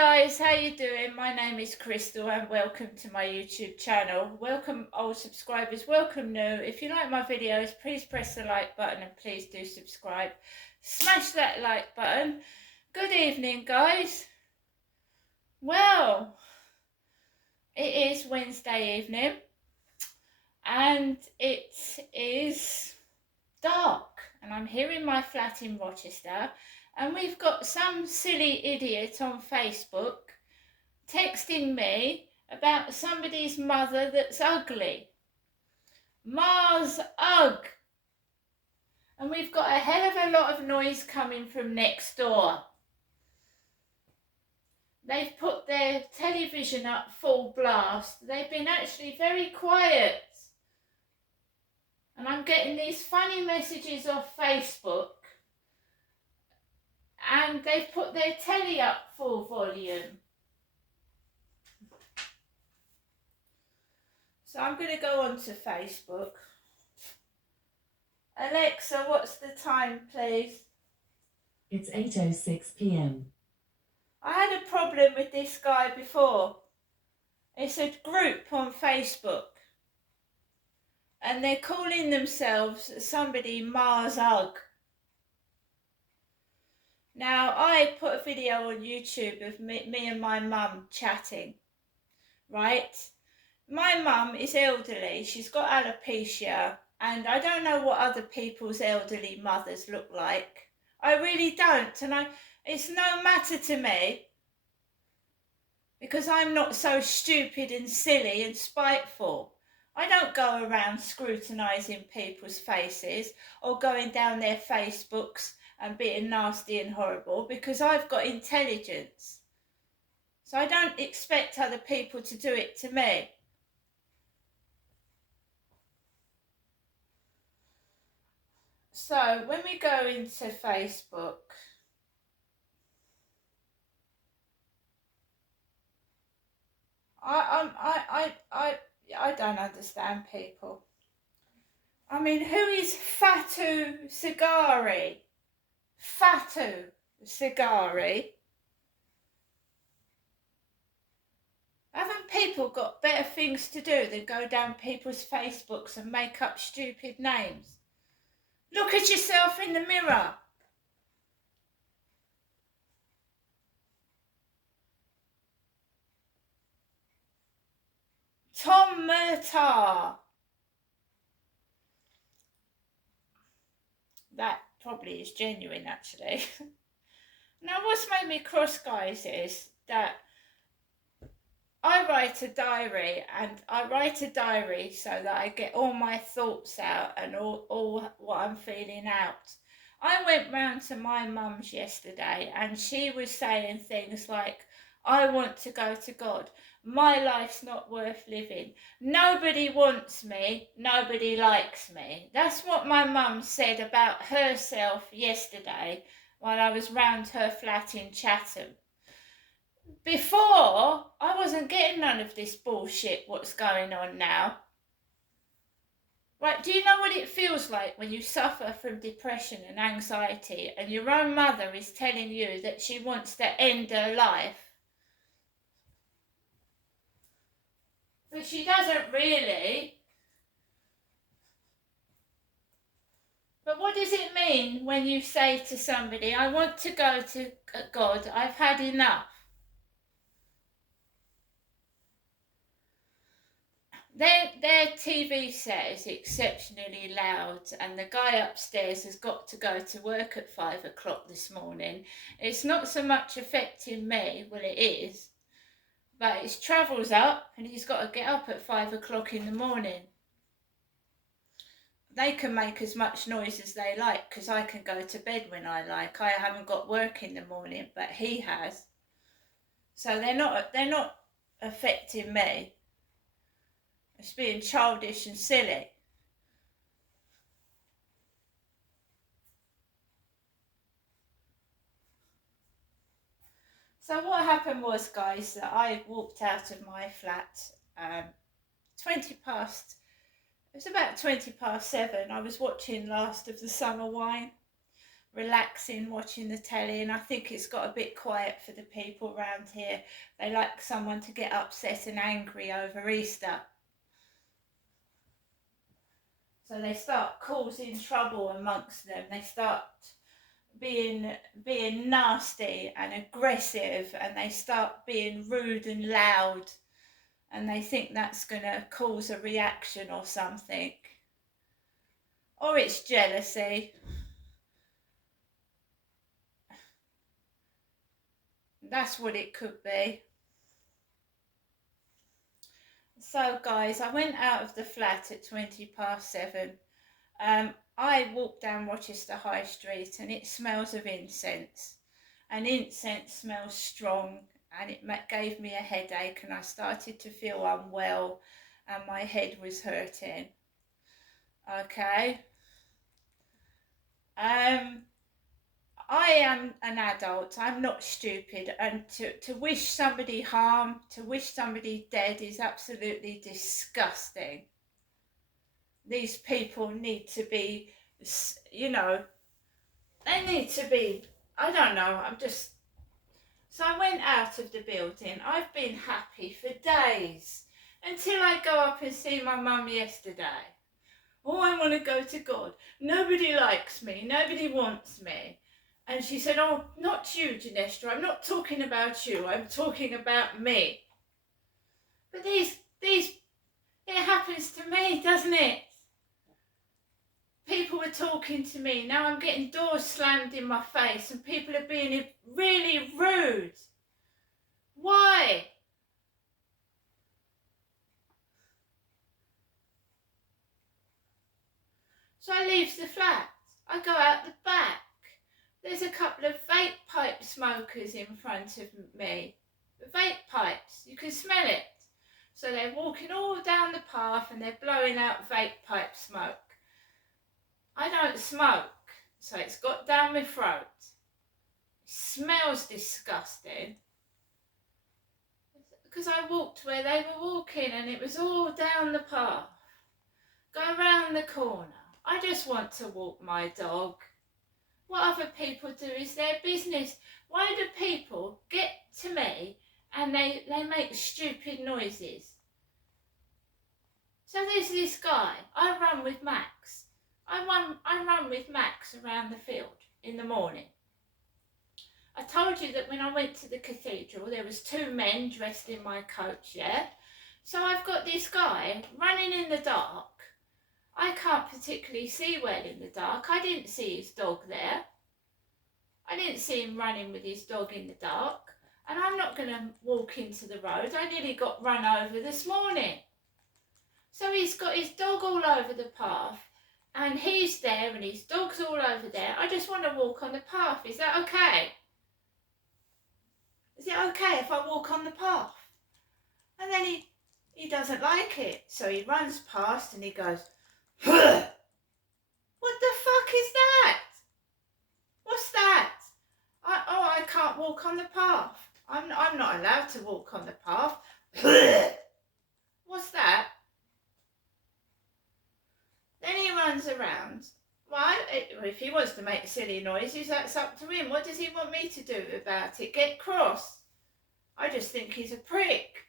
guys, how you doing? My name is Crystal and welcome to my YouTube channel. Welcome old subscribers, welcome new. If you like my videos, please press the like button and please do subscribe. Smash that like button. Good evening, guys. Well, it is Wednesday evening and it is dark and I'm here in my flat in Rochester and we've got some silly idiot on Facebook texting me about somebody's mother that's ugly. Mars Ugg. And we've got a hell of a lot of noise coming from next door. They've put their television up full blast. They've been actually very quiet. And I'm getting these funny messages off Facebook. And they've put their telly up full volume. So I'm going to go on to Facebook. Alexa, what's the time, please? It's 8:06 p.m. I had a problem with this guy before. It's a group on Facebook. And they're calling themselves somebody Mars Ugg. Now, I put a video on YouTube of me and my mum chatting, right? My mum is elderly. She's got alopecia. And I don't know what other people's elderly mothers look like. I really don't. And it's no matter to me. Because I'm not so stupid and silly and spiteful. I don't go around scrutinising people's faces or going down their Facebooks and being nasty and horrible because I've got intelligence. So I don't expect other people to do it to me. So when we go into Facebook, I don't understand people. I mean, who is Fatu Sigari? Fatu Sigari? Haven't people got better things to do than go down people's Facebooks and make up stupid names? Look at yourself in the mirror. Tom Murtaugh. That probably is genuine, actually. Now, what's made me cross, guys, is that I write a diary, and I write a diary so that I get all my thoughts out and all what I'm feeling out. I went round to my mum's yesterday and she was saying things like, I want to go to God. My life's not worth living. Nobody wants me. Nobody likes me. That's what my mum said about herself yesterday while I was round her flat in Chatham. Before, I wasn't getting none of this bullshit what's going on now. Right, do you know what it feels like when you suffer from depression and anxiety and your own mother is telling you that she wants to end her life? But she doesn't really. But what does it mean when you say to somebody, I want to go to God, I've had enough? Their TV set is exceptionally loud and the guy upstairs has got to go to work at 5 o'clock this morning. It's not so much affecting me, well it is, but his travel's up and he's got to get up at 5 o'clock in the morning. They can make as much noise as they like because I can go to bed when I like. I haven't got work in the morning, but he has. So they're not affecting me. It's being childish and silly. So what happened was, guys, that I walked out of my flat 20 past, it was about 20 past 7. I was watching Last of the Summer Wine. relaxing, watching the telly, and I think it's got a bit quiet for the people around here. They like someone to get upset and angry over Easter. So they start causing trouble amongst them. They start being nasty and aggressive, and they start being rude and loud, and they think that's going to cause a reaction or something. Or it's jealousy. That's what it could be. So guys, I went out of the flat at 7:20. I walked down Rochester High Street and it smells of incense. And incense smells strong, and it gave me a headache, and I started to feel unwell and my head was hurting. Okay. I am an adult, I'm not stupid, and to wish somebody harm, to wish somebody dead is absolutely disgusting. These people need to be, they need to be, I don't know, so I went out of the building. I've been happy for days, until I go up and see my mum yesterday. Oh, I want to go to God. Nobody likes me, nobody wants me. And she said, oh, not you, Janestra, I'm not talking about you, I'm talking about me. But it happens to me, doesn't it? People were talking to me, now I'm getting doors slammed in my face and people are being really rude. Why? So I leave the flat, I go out the back. There's a couple of vape pipe smokers in front of me. Vape pipes, you can smell it. So they're walking all down the path and they're blowing out vape pipe smoke. I don't smoke, so it's got down my throat. It smells disgusting. Because I walked where they were walking and it was all down the path. Go around the corner. I just want to walk my dog. What other people do is their business. Why do people get to me and they make stupid noises? So there's this guy. I run with Max. I run with Max around the field in the morning. I told you that when I went to the cathedral, there was 2 men dressed in my coach, yeah? So I've got this guy running in the dark. I can't particularly see well in the dark. I didn't see his dog there. I didn't see him running with his dog in the dark. And I'm not going to walk into the road. I nearly got run over this morning. So he's got his dog all over the path. And he's there and his dog's all over there. I just want to walk on the path. Is that okay? Is it okay if I walk on the path? And then he doesn't like it. So he runs past and he goes, what the fuck is that? What's that? I can't walk on the path. I'm not allowed to walk on the path. What's that? Then he runs around. Well, if he wants to make silly noises, that's up to him. What does he want me to do about it? Get cross? I just think he's a prick.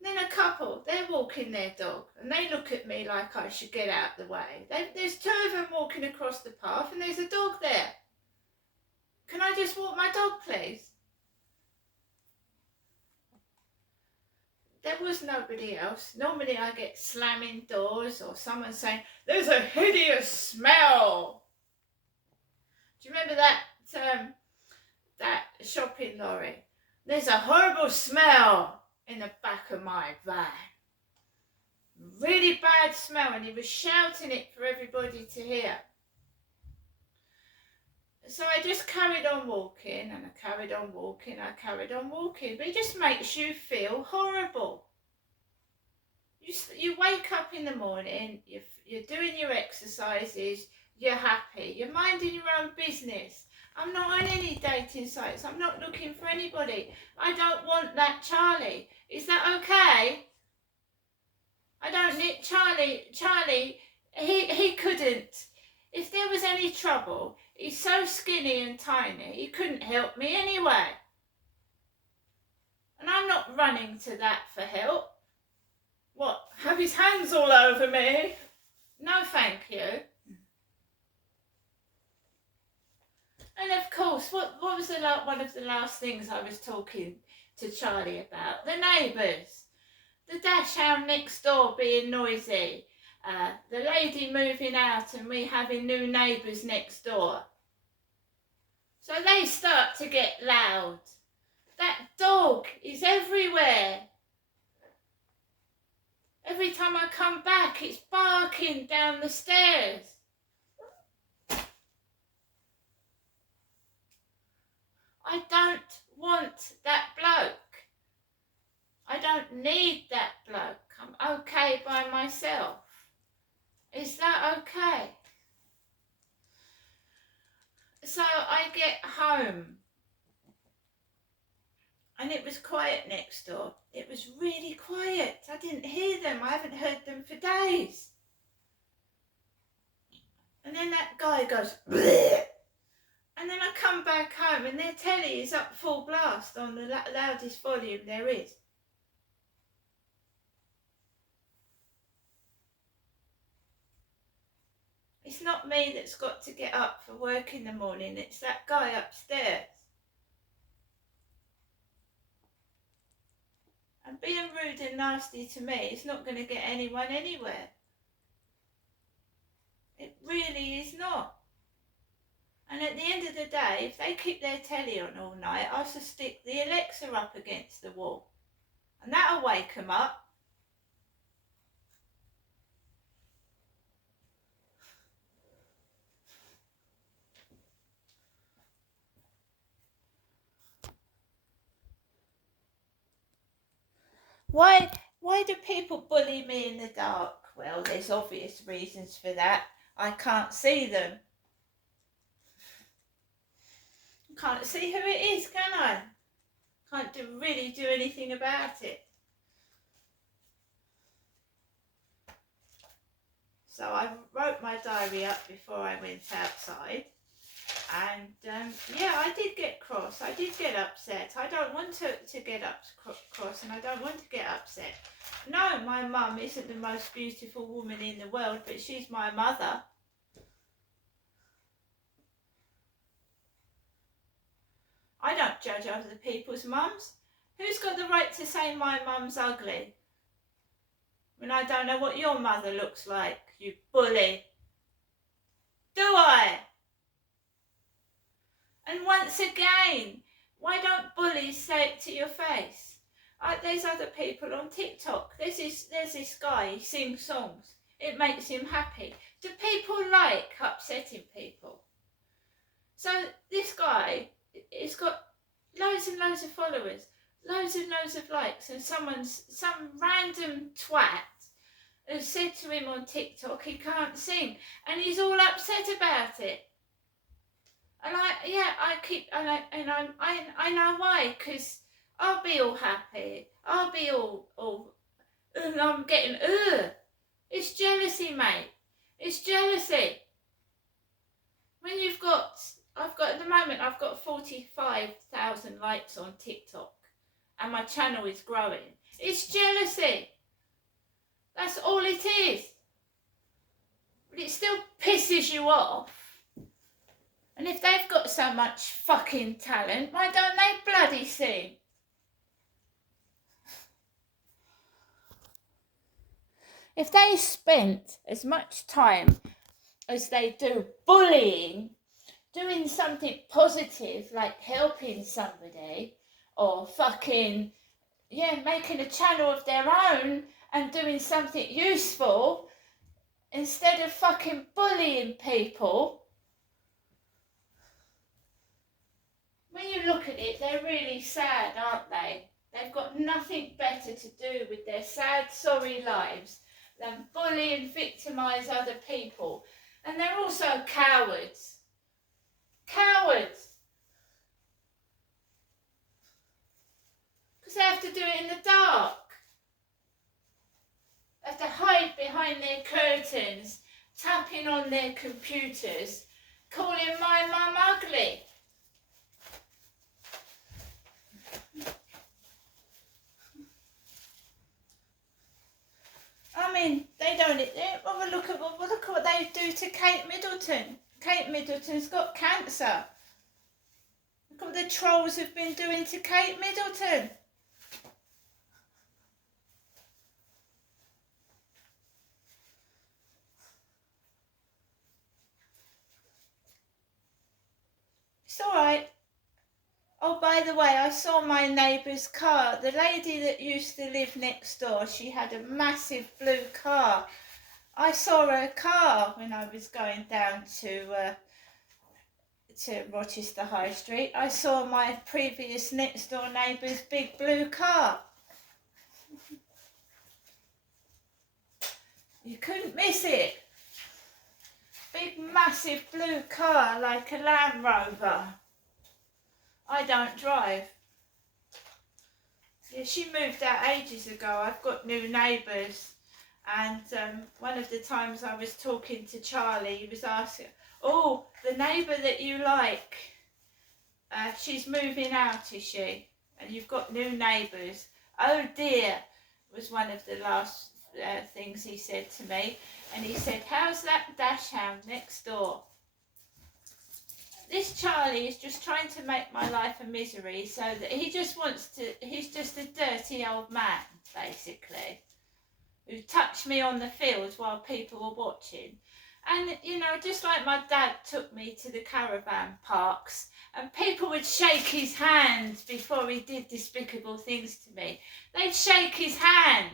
Then a couple, they're walking their dog and they look at me like I should get out the way. There's 2 of them walking across the path and there's a dog there. Can I just walk my dog, please? There was nobody else. Normally I get slamming doors or someone saying, there's a hideous smell. Do you remember that shopping lorry? There's a horrible smell in the back of my van. Really bad smell, and he was shouting it for everybody to hear. So I just carried on walking and I carried on walking, but it just makes you feel horrible. You wake up in the morning, you're doing your exercises, you're happy, you're minding your own business. I'm not on any dating sites, I'm not looking for anybody. I don't want that Charlie. Is that okay? I don't need Charlie He couldn't. If there was any trouble, he's so skinny and tiny, he couldn't help me anyway. And I'm not running to that for help. What, have his hands all over me? No, thank you. And of course, what was one of the last things I was talking to Charlie about? The neighbours. The dash hound next door being noisy. The lady moving out and we having new neighbours next door. So they start to get loud. That dog is everywhere. Every time I come back, it's barking down the stairs. I don't want that bloke. I don't need that bloke. I'm okay by myself. Is that okay? So I get home and it was quiet next door. It was really quiet. I didn't hear them. I haven't heard them for days. And then that guy goes, bleh. And then I come back home and their telly is up full blast on the loudest volume there is. It's not me that's got to get up for work in the morning. It's that guy upstairs. And being rude and nasty to me is not going to get anyone anywhere. It really is not. And at the end of the day, if they keep their telly on all night, I shall stick the Alexa up against the wall. And that'll wake them up. Why do people bully me in the dark? Well, there's obvious reasons for that. I can't see them. Can't see who it is, can I? Can't really do anything about it. So I wrote my diary up before I went outside. And yeah, I did get cross. I did get upset. I don't want to get cross and I don't want to get upset. No, my mum isn't the most beautiful woman in the world, but she's my mother. I don't judge other people's mums. Who's got the right to say my mum's ugly? When I don't know what your mother looks like, you bully. Do I? And once again, why don't bullies say it to your face? There's other people on TikTok. There's this guy, he sings songs. It makes him happy. Do people like upsetting people? So this guy, he's got loads and loads of followers, loads and loads of likes, and some random twat has said to him on TikTok he can't sing, and he's all upset about it. And I know why, because I'll be all happy. I'll be all and I'm getting It's jealousy, mate. It's jealousy. When at the moment I've got 45,000 likes on TikTok and my channel is growing. It's jealousy. That's all it is. But it still pisses you off. And if they've got so much fucking talent, why don't they bloody sing? If they spent as much time as they do bullying, doing something positive like helping somebody or fucking, making a channel of their own and doing something useful instead of fucking bullying people. When you look at it, they're really sad, aren't they? They've got nothing better to do with their sad, sorry lives than bully and victimise other people. And they're also cowards. Cowards. Because they have to do it in the dark. They have to hide behind their curtains tapping on their computers, calling my mum ugly. I mean, they don't. Look at what they do to Kate Middleton. Kate Middleton's got cancer. Look what the trolls have been doing to Kate Middleton. It's all right. Oh, by the way, I saw my neighbour's car. The lady that used to live next door, she had a massive blue car. I saw her car when I was going down to Rochester High Street. I saw my previous next door neighbour's big blue car. You couldn't miss it. Big massive blue car like a Land Rover. I don't drive. Yeah, she moved out ages ago. I've got new neighbours. And one of the times I was talking to Charlie, he was asking, oh, the neighbour that you like, she's moving out, is she? And you've got new neighbours. Oh dear, was one of the last things he said to me. And he said, how's that dash hound next door? This Charlie is just trying to make my life a misery, so that he just wants to, he's just a dirty old man, basically, who touched me on the fields while people were watching. And, you know, just like my dad took me to the caravan parks, and people would shake his hand before he did despicable things to me. They'd shake his hand.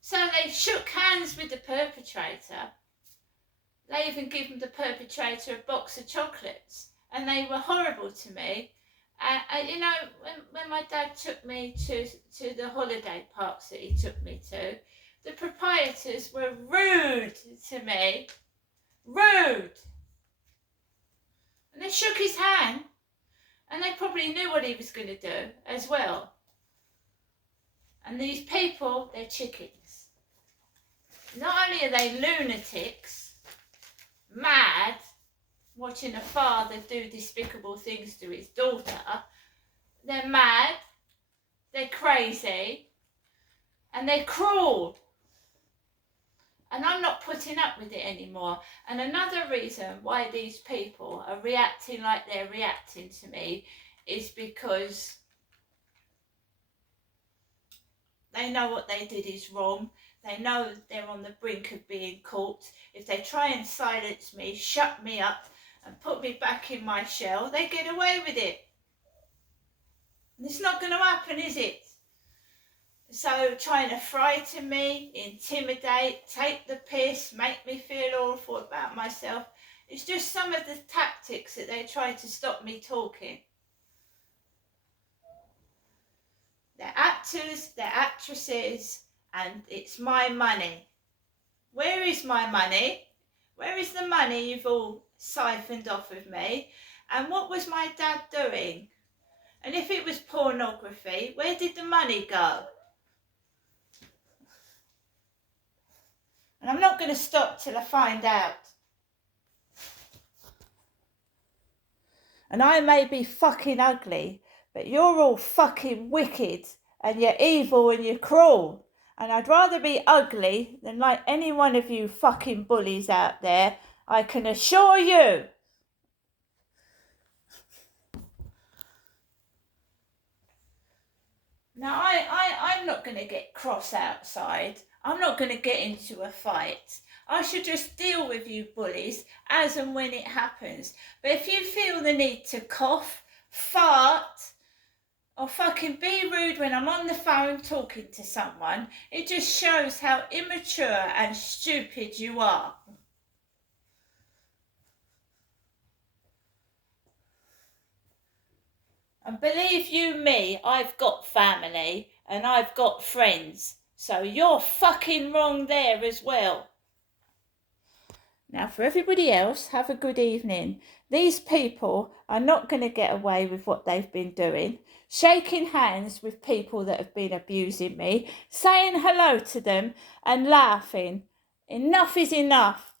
So they shook hands with the perpetrator. They even gave the perpetrator a box of chocolates, and they were horrible to me. You know, when my dad took me to the holiday parks that he took me to, the proprietors were rude to me. Rude. And they shook his hand, and they probably knew what he was going to do as well. And these people, they're chickens. Not only are they lunatics, mad, watching a father do despicable things to his daughter, they're mad, they're crazy, and they're cruel. And I'm not putting up with it anymore. And another reason why these people are reacting like they're reacting to me is because they know what they did is wrong. They know they're on the brink of being caught. If they try and silence me, shut me up, and put me back in my shell, they get away with it. And it's not going to happen, is it? So trying to frighten me, intimidate, take the piss, make me feel awful about myself, it's just some of the tactics that they try to stop me talking. They're actors, they're actresses, and it's my money. Where is my money? Where is the money you've all siphoned off of me? And what was my dad doing? And if it was pornography, where did the money go? And I'm not going to stop till I find out. And I may be fucking ugly, but you're all fucking wicked, and you're evil and you're cruel. And I'd rather be ugly than like any one of you fucking bullies out there, I can assure you. Now, I'm not going to get cross outside. I'm not going to get into a fight. I should just deal with you bullies as and when it happens. But if you feel the need to cough, fart, or fucking be rude when I'm on the phone talking to someone, it just shows how immature and stupid you are. And believe you me, I've got family and I've got friends. So you're fucking wrong there as well. Now, for everybody else, have a good evening. These people are not going to get away with what they've been doing. Shaking hands with people that have been abusing me, saying hello to them and laughing. Enough is enough.